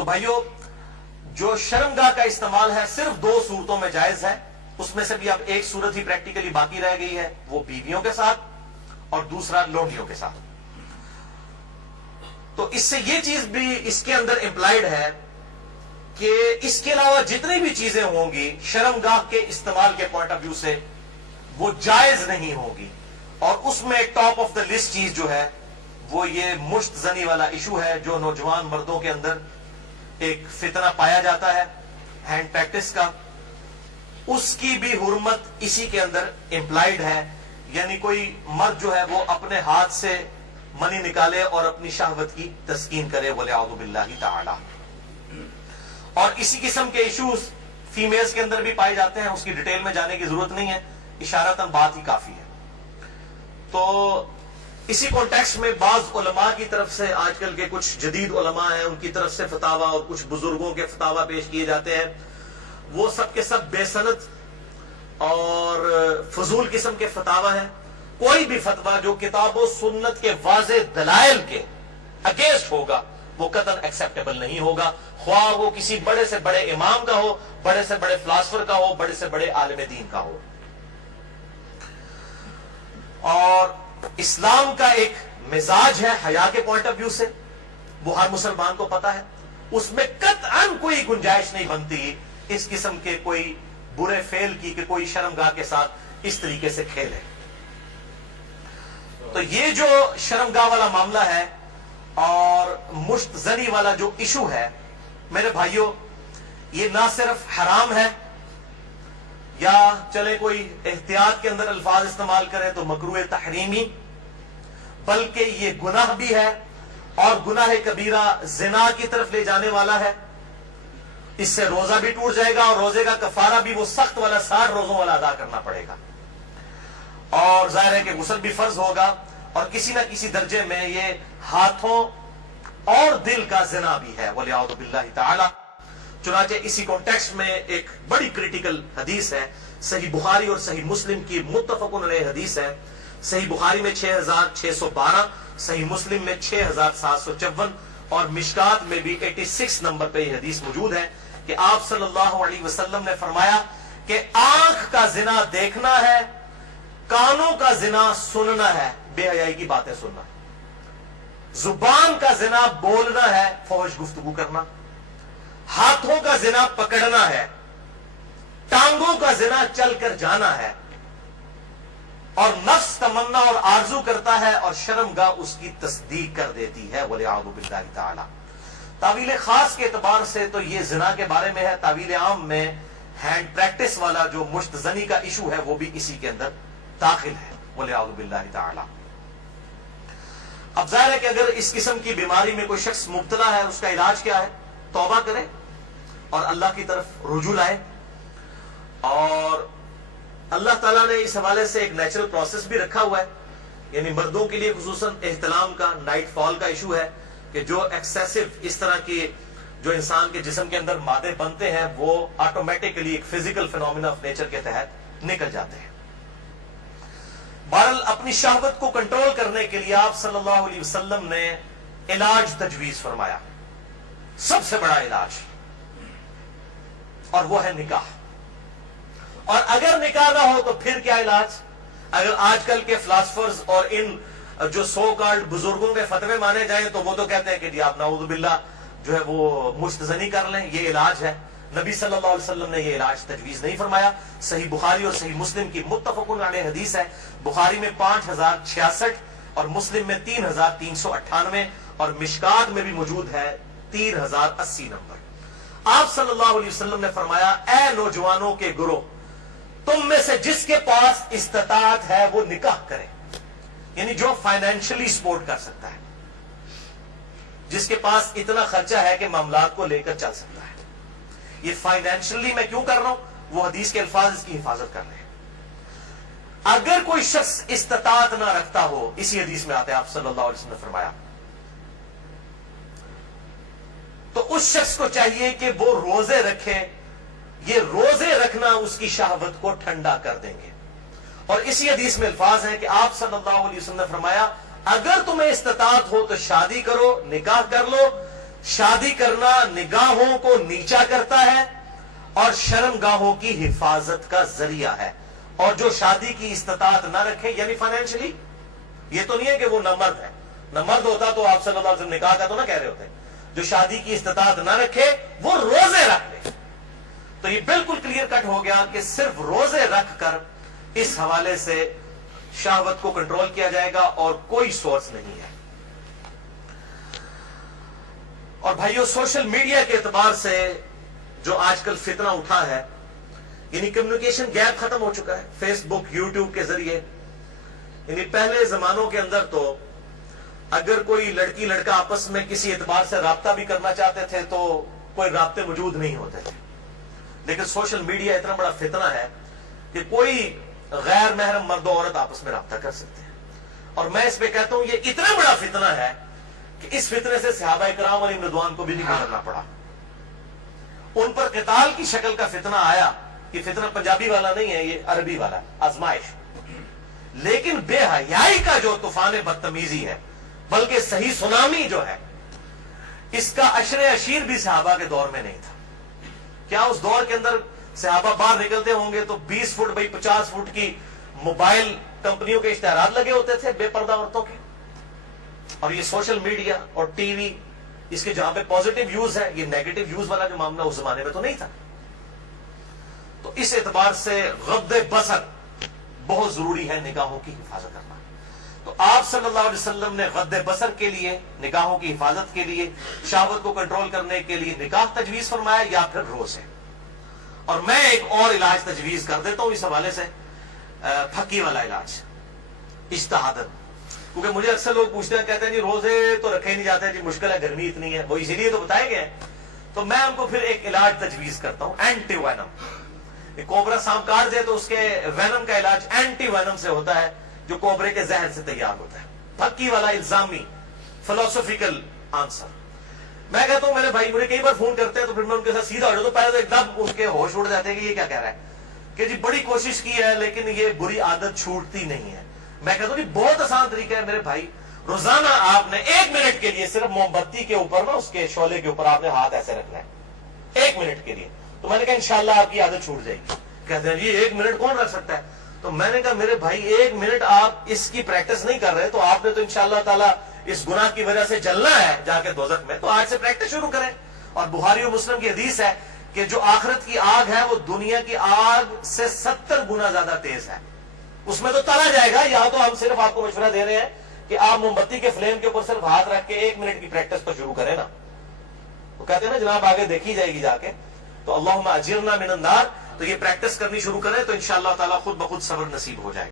تو بھائیو جو شرمگاہ کا استعمال ہے صرف 2 صورتوں میں جائز ہے، اس میں سے بھی اب ایک صورت ہی پریکٹیکلی باقی رہ گئی ہے، وہ بیویوں کے ساتھ اور دوسرا لونڈیوں کے ساتھ۔ تو اس سے یہ چیز بھی اس کے اندر امپلائڈ ہے کہ اس کے علاوہ جتنی بھی چیزیں ہوں گی شرمگاہ کے استعمال کے پوائنٹ آف ویو سے وہ جائز نہیں ہوگی، اور اس میں ٹاپ آف دا لسٹ چیز جو ہے وہ یہ مشت زنی والا ایشو ہے جو نوجوان مردوں کے اندر ایک فتنہ پایا جاتا ہے ہینڈ پریکٹس کا، اس کی بھی حرمت اسی کے اندر امپلائڈ ہے، یعنی کوئی مرد جو ہے وہ اپنے ہاتھ سے منی نکالے اور اپنی شہوت کی تسکین کرے، وَلِعَوْذُ بِاللَّهِ تَعَالَى۔ اور اسی قسم کے ایشوز فیمیلز کے اندر بھی پائے جاتے ہیں، اس کی ڈیٹیل میں جانے کی ضرورت نہیں ہے، اشارتاً بات ہی کافی ہے۔ تو اسی کانٹیکسٹ میں بعض علماء کی طرف سے، آج کل کے کچھ جدید علماء ہیں ان کی طرف سے فتاویٰ اور کچھ بزرگوں کے فتاویٰ پیش کیے جاتے ہیں، وہ سب کے سب بے سند اور فضول قسم کے فتاویٰ ہیں۔ کوئی بھی فتویٰ جو کتاب و سنت کے واضح دلائل کے اگینسٹ ہوگا وہ قطعاً ایکسیپٹیبل نہیں ہوگا، خواہ وہ کسی بڑے سے بڑے امام کا ہو، بڑے سے بڑے فلاسفر کا ہو، بڑے سے بڑے عالم دین کا ہو۔ اور اسلام کا ایک مزاج ہے حیا کے پوائنٹ آف ویو سے، وہ ہر مسلمان کو پتا ہے، اس میں قطعاً کوئی گنجائش نہیں بنتی اس قسم کے کوئی برے فعل کی کہ کوئی شرمگاہ کے ساتھ اس طریقے سے کھیلے۔ تو یہ جو شرمگاہ والا معاملہ ہے اور مشت زنی والا جو ایشو ہے میرے بھائیوں، یہ نہ صرف حرام ہے یا چلے کوئی احتیاط کے اندر الفاظ استعمال کریں تو مکروہ تحریمی، بلکہ یہ گناہ بھی ہے، اور گناہ کبیرہ زنا کی طرف لے جانے والا ہے۔ اس سے روزہ بھی ٹوٹ جائے گا اور روزے کا کفارہ بھی وہ سخت والا 60 روزوں والا ادا کرنا پڑے گا، اور ظاہر ہے کہ غسل بھی فرض ہوگا، اور کسی نہ کسی درجے میں یہ ہاتھوں اور دل کا زنا بھی ہے، وَلِعَوْذُ بِاللَّهِ تَعَالَى۔ چنانچہ اسی کانٹیکسٹ میں ایک بڑی کریٹیکل حدیث ہے، صحیح بخاری اور صحیح مسلم کی متفق علیہ حدیث ہے، صحیح بخاری میں 6612، صحیح مسلم میں 6754، اور مشکات میں بھی 86 نمبر پہ یہ حدیث موجود ہے کہ آپ صلی اللہ علیہ وسلم نے فرمایا کہ آنکھ کا زنا دیکھنا ہے، کانوں کا زنا سننا ہے، بے حیائی کی باتیں سننا، زبان کا زنا بولنا ہے، فحش گفتگو کرنا، ہاتھوں کا زنا پکڑنا ہے، ٹانگوں کا زنا چل کر جانا ہے، اور نفس تمنا اور آرزو کرتا ہے اور شرمگاہ اس کی تصدیق کر دیتی ہے، وَلِعَوْذُ بِاللَّهِ تَعَالَى۔ تعویل خاص کے اعتبار سے تو یہ زنا کے بارے میں ہے، تعویل عام میں ہینڈ پریکٹس والا جو مشت زنی کا ایشو ہے وہ بھی اسی کے اندر داخل ہے، وَلِعَوْذُ بِاللَّهِ تَعَالَى۔ اب ظاہر ہے کہ اگر اس قسم کی بیماری میں کوئی شخص مبتلا ہے، اس کا علاج کیا ہے؟ توبہ کرے اور اللہ کی طرف رجوع لائے، اور اللہ تعالیٰ نے اس حوالے سے ایک نیچرل پروسیس بھی رکھا ہوا ہے، یعنی مردوں کے لیے خصوصاً احتلام کا، نائٹ فال کا ایشو ہے کہ جو ایکسیسو اس طرح کی جو انسان کے جسم کے اندر مادے بنتے ہیں وہ آٹومیٹکلی ایک فزیکل فینومینا آف نیچر کے تحت نکل جاتے ہیں۔ بہرحال اپنی شہوت کو کنٹرول کرنے کے لیے آپ صلی اللہ علیہ وسلم نے علاج تجویز فرمایا، سب سے بڑا علاج، اور وہ ہے نکاح۔ اور اگر نکاح نہ ہو تو پھر کیا علاج؟ اگر آج کل کے فلاسفرز اور ان جو سو کالڈ بزرگوں کے فتوے مانے جائیں تو وہ تو کہتے ہیں کہ جی آپ نعوذ باللہ جو ہے وہ مستزنی کر لیں، یہ علاج ہے۔ نبی صلی اللہ علیہ وسلم نے یہ علاج تجویز نہیں فرمایا۔ صحیح بخاری اور صحیح مسلم کی متفق علیہ حدیث ہے، بخاری میں 5066 اور مسلم میں 3398، اور مشکات میں بھی موجود ہے 3080 نمبر۔ آپ صلی اللہ علیہ وسلم نے فرمایا، اے نوجوانوں کے گروہ، تم میں سے جس کے پاس استطاعت ہے وہ نکاح کرے، یعنی جو فائنینشلی سپورٹ کر سکتا ہے، جس کے پاس اتنا خرچہ ہے کہ معاملات کو لے کر چل سکتا ہے۔ یہ فائنینشلی میں کیوں کر رہا ہوں؟ وہ حدیث کے الفاظ اس کی حفاظت کر رہے ہیں۔ اگر کوئی شخص استطاعت نہ رکھتا ہو، اسی حدیث میں آتے ہیں آپ صلی اللہ علیہ وسلم نے فرمایا، تو اس شخص کو چاہیے کہ وہ روزے رکھے، یہ روزے رکھنا اس کی شہوت کو ٹھنڈا کر دیں گے۔ اور اسی حدیث میں الفاظ ہیں کہ آپ صلی اللہ علیہ وسلم نے فرمایا، اگر تمہیں استطاعت ہو تو شادی کرو، نکاح کر لو، شادی کرنا نگاہوں کو نیچا کرتا ہے اور شرمگاہوں کی حفاظت کا ذریعہ ہے. اور جو شادی کی استطاعت نہ رکھے یعنی فائنینشلی، یہ تو نہیں ہے کہ وہ نہ مرد ہے، نہ مرد ہوتا تو آپ صلی اللہ علیہ وسلم نکاح کا تو نہ کہہ رہے ہوتے. جو شادی کی استطاعت نہ رکھے وہ روزے رکھ لے. تو یہ بالکل کلیئر کٹ ہو گیا کہ صرف روزے رکھ کر اس حوالے سے شہوت کو کنٹرول کیا جائے گا اور کوئی سورس نہیں ہے. اور بھائیو، سوشل میڈیا کے اعتبار سے جو آج کل فتنہ اٹھا ہے، یعنی کمیونیکیشن گیپ ختم ہو چکا ہے. فیس بک، یوٹیوب کے ذریعے، یعنی پہلے زمانوں کے اندر تو اگر کوئی لڑکی لڑکا آپس میں کسی اعتبار سے رابطہ بھی کرنا چاہتے تھے تو کوئی رابطے موجود نہیں ہوتے تھے. لیکن سوشل میڈیا اتنا بڑا فتنہ ہے کہ کوئی غیر محرم مرد و عورت آپس میں رابطہ کر سکتے ہیں. اور میں اس پہ کہتا ہوں یہ اتنا بڑا فتنہ ہے کہ اس فتنے سے صحابہ کرام علیہم رضوان کو بھی نہیں گزرنا پڑا. ان پر قتال کی شکل کا فتنہ آیا. یہ فتنہ پنجابی والا نہیں ہے، یہ عربی والا ہے، آزمائش. لیکن بے حیائی کا جو طوفان بدتمیزی ہے، بلکہ صحیح سونامی جو ہے، اس کا عشر عشیر بھی صحابہ کے دور میں نہیں تھا. کیا اس دور کے اندر صحابہ باہر نکلتے ہوں گے تو 20 فٹ بائی 50 فٹ کی موبائل کمپنیوں کے اشتہارات لگے ہوتے تھے بے پردہ عورتوں کے؟ اور یہ سوشل میڈیا اور ٹی وی، اس کے جہاں پہ پازیٹیو یوز ہے، یہ نیگیٹو یوز والا جو معاملہ اس زمانے میں تو نہیں تھا. تو اس اعتبار سے غض بصر بہت ضروری ہے، نگاہوں کی حفاظت کرنا. تو آپ صلی اللہ علیہ وسلم نے غض بصر کے لیے، نگاہوں کی حفاظت کے لیے، شہوت کو کنٹرول کرنے کے لیے نکاح تجویز فرمایا یا پھر روزے. اور میں ایک اور علاج تجویز کر دیتا ہوں اس حوالے سے، پھکی والا علاج، اجتہادن. کیونکہ مجھے اکثر لوگ پوچھتے ہیں، کہتے ہیں جی روزے تو رکھے نہیں جاتے، جی مشکل ہے، گرمی اتنی ہے، وہ اسی لیے تو بتائے گئے ہیں. تو میں ان کو پھر ایک علاج تجویز کرتا ہوں، اینٹی وینم. کوبرا سانپ کاٹ دے تو اس کے وینم کا علاج اینٹی وینم سے ہوتا ہے، جو کوبرے کے زہر سے تیار ہوتا ہے. پھکی والا الزامی فلسفیکل آنسر. میں کہتا ہوں میرے بھائی مجھے کئی بار فون کرتے ہیں تو پھر میں ان کے ساتھ سیدھا ہو جاتا ہوں. پہلے تو ایک دم ان کے ہوش اڑ جاتے ہیں کہ یہ کیا کہہ رہا ہے، کہ جی بڑی کوشش کی ہے لیکن یہ بری عادت چھوٹتی نہیں ہے. میں کہتا ہوں جی بہت آسان طریقہ ہے میرے بھائی. روزانہ آپ نے 1 منٹ کے لیے صرف موم بتی کے اوپر نا، اس کے شعلے کے اوپر آپ نے ہاتھ ایسے رکھنا ہے 1 منٹ کے لیے. تو میں نے کہا انشاءاللہ آپ کی عادت چھوٹ جائے گی. کہتے ہیں جی 1 منٹ کون رکھ سکتا ہے؟ تو میں نے کہا میرے بھائی 1 منٹ آپ اس کی پریکٹس نہیں کر رہے تو آپ نے تو انشاءاللہ تعالی اس گناہ کی وجہ سے جلنا ہے جا کے دوزخ میں. تو آج سے پریکٹس شروع کریں. اور بخاری و مسلم کی حدیث ہے کہ جو آخرت کی آگ ہے وہ دنیا کی آگ سے 70 گنا زیادہ تیز ہے. اس میں تو تلا جائے گا. یہاں تو ہم صرف آپ کو مشورہ دے رہے ہیں کہ آپ موم بتی کے فلیم کے اوپر صرف ہاتھ رکھ کے 1 منٹ کی پریکٹس تو شروع کریں نا. وہ کہتے ہیں نا جناب آگے دیکھی جائے گی جا کے. تو اللہم اجرنا من النار. تو یہ پریکٹس کرنی شروع کریں تو انشاءاللہ تعالی خود بخود صبر نصیب ہو جائے.